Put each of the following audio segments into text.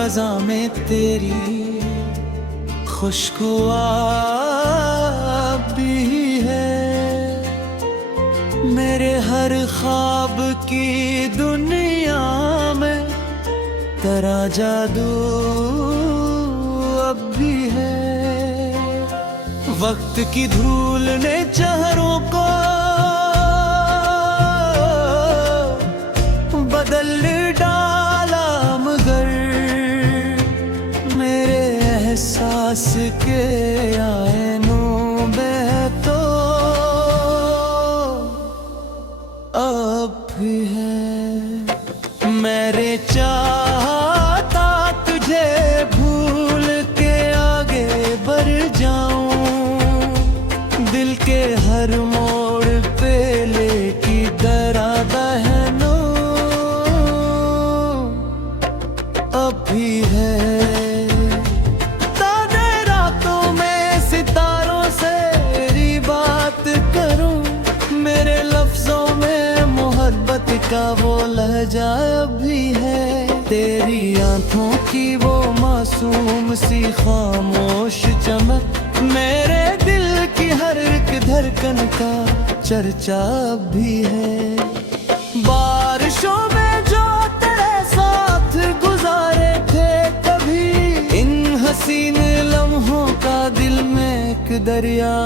फजा में तेरी खुशबू भी है। मेरे हर ख्वाब की दुनिया में तेरा जादू अब भी है। वक्त की धूल ने चेहरों को बदल डाला, मगर मेरे एहसास के आईनों में तो अब भी है। मेरे चाहता तुझे भूल के आगे बढ़ जाऊं, दिल के हर मोड़ पे लेकी दरा बहनों अब भी है। ताने रातों में सितारों से तेरी बात करूं, मेरे लफ्जों में मोहब्बत का वो लहजा भी है। तेरी आंखों की वो मासूम सी खामोश चमक, मेरे दिल की हर एक धड़कन का चर्चा भी है। बारिशों में जो तेरे साथ गुजारे थे कभी, इन हसीन लम्हों का दिल में एक दरिया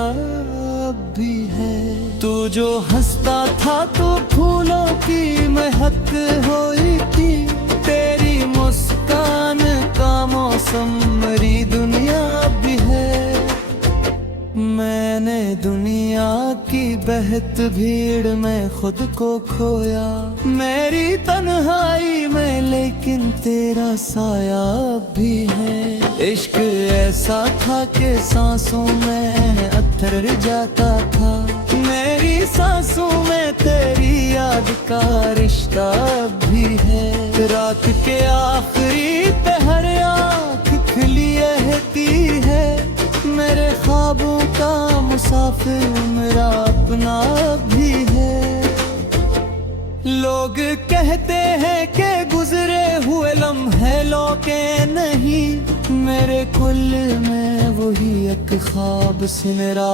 भी है। तू जो हंसता था तो फूलों की महक हुई थी, तेरी मुस्कान का मौसम मेरी दुनिया भी है। मैंने दुनिया की बहत भीड़ में खुद को खोया, मेरी तन्हाई में लेकिन तेरा साया भी है। इश्क ऐसा था कि सांसों में अत्थर जाता था, मेरी सांसों में तेरी याद का रिश्ता भी है। रात के आखिरी पहर आँख खिली रहती है, मेरे ख्वाबों का मुसाफिर मेरा अपना भी है। लोग कहते हैं कि गुजरे हुए लम्हे लौटे नहीं, मेरे कुल में वही एक ख्वाब से मेरा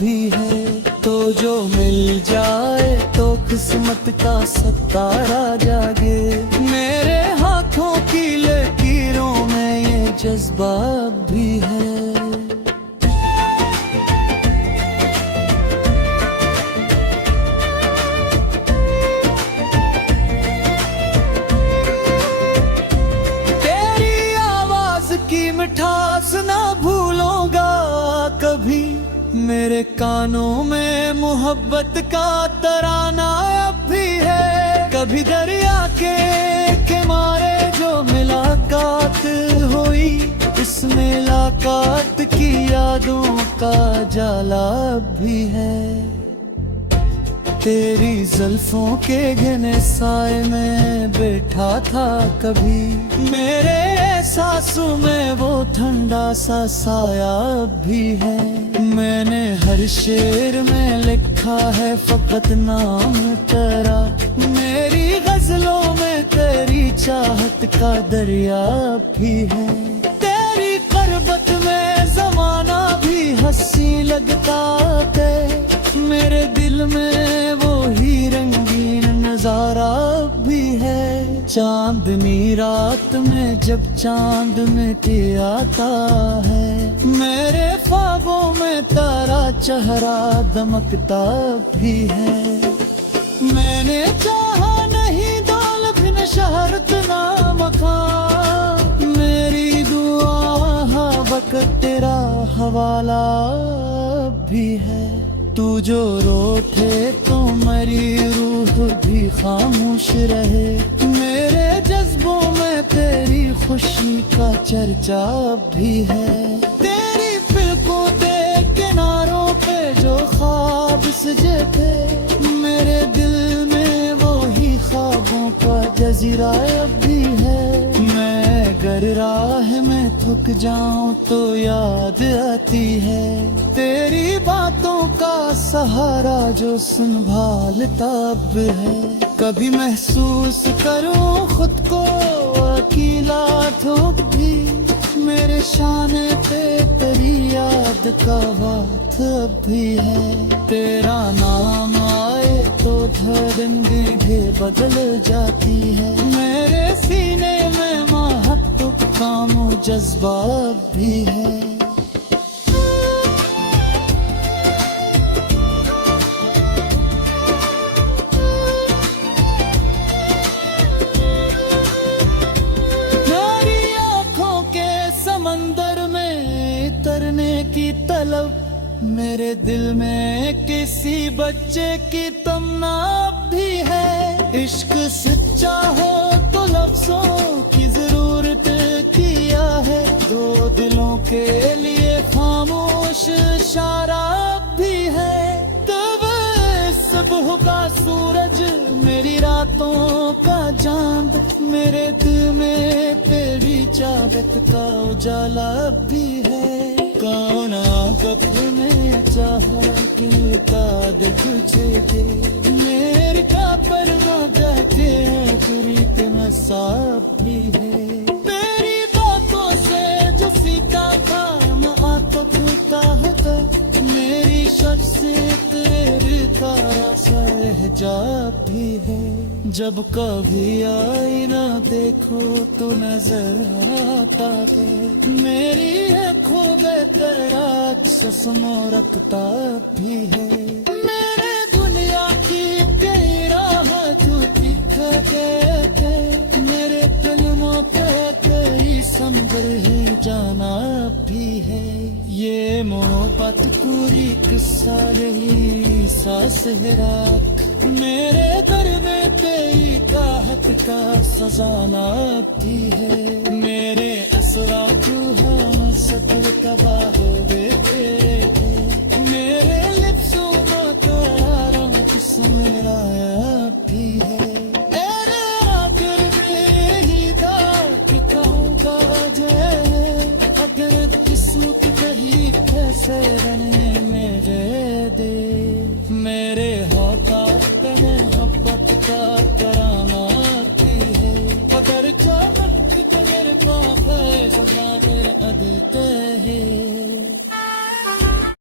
भी है। तो जो मिल जाए तो किस्मत का सितारा जागे, मेरे हाथों की लकीरों में ये जज्बा भी है। मिठास ना भूलूंगा कभी, मेरे कानों में मोहब्बत का तराना अब भी है। कभी दरिया के किनारे जो मुलाकात हुई, इस मुलाकात की यादों का जाला भी है। तेरी जुल्फों के घने साए में बैठा था कभी, मेरे एहसासों में वो ठंडा सा साया भी है। मैंने हर शेर में लिखा है फकत नाम तेरा, मेरी गजलों में तेरी चाहत का दरिया भी है। तेरी क़ुर्बत में ज़माना भी हंसी लगता है, मेरे दिल में वो ही रंगीन नजारा भी है। चांदनी रात में जब चांद मिट आता है, मेरे ख्वाबों में तारा चेहरा दमकता भी है। मैंने चाहा नहीं दौलत न शहरत ना मकान, मेरी दुआ वक्त तेरा हवाला भी है। तू जो रोटे तो मेरी रूह भी खामोश रहे, मेरे जज्बों में तेरी खुशी का चर्चा भी है। तेरी पलकों के किनारों पे जो ख्वाब सजे थे, मेरे दिल में वो ही ख्वाबों का जजीरा भी है। मैं अगर राह में थक जाऊं तो याद आती है तेरी बातों का सहारा जो संभालता अब है। कभी महसूस करूं खुद को अकेला तो भी मेरे शाने पे तेरी याद का बात अब भी है। तेरा नाम आए तो धड़ंगे बदल जाती है मेरे सीने में महत्व का जज्बा अब भी है। समंदर में तरने की तलब मेरे दिल में किसी बच्चे की तमन्ना भी है। इश्क सच्चा हो तो लफ्जों की जरूरत किया है दो दिलों के लिए खामोश इशारा भी है। तब सुबह का सूरज मेरी रातों का चांद मेरे दिल में तेरी चाहत का उजाला भी है। कौन आफत में चाहा किलता देख के मेरे का पर न जाके प्रीत में साफ भी है। तेरी बातों से जो सीता था न आता होता मेरी शक से तेरे का सहजा भी है। जब कभी आई ना देखो तो नजर आता है मेरी आँखों में तेरा चश्मा रखता भी है। मेरे दुनिया की तेरा तू दिखा के मेरे फिल्मों पे कई समझ ही जाना भी है। ये मोहब्बत पूरी किस्सा यही सांस है रात मेरे दर्द तेरी काहत का सजाना भी है। मेरे असरा तू है सतर कबाह तेरे मेरे लिप्सों में तेरा मेरा भी है। आखिर ही दात कहूँगा जय अगर किस्मत कहीं कैसे बने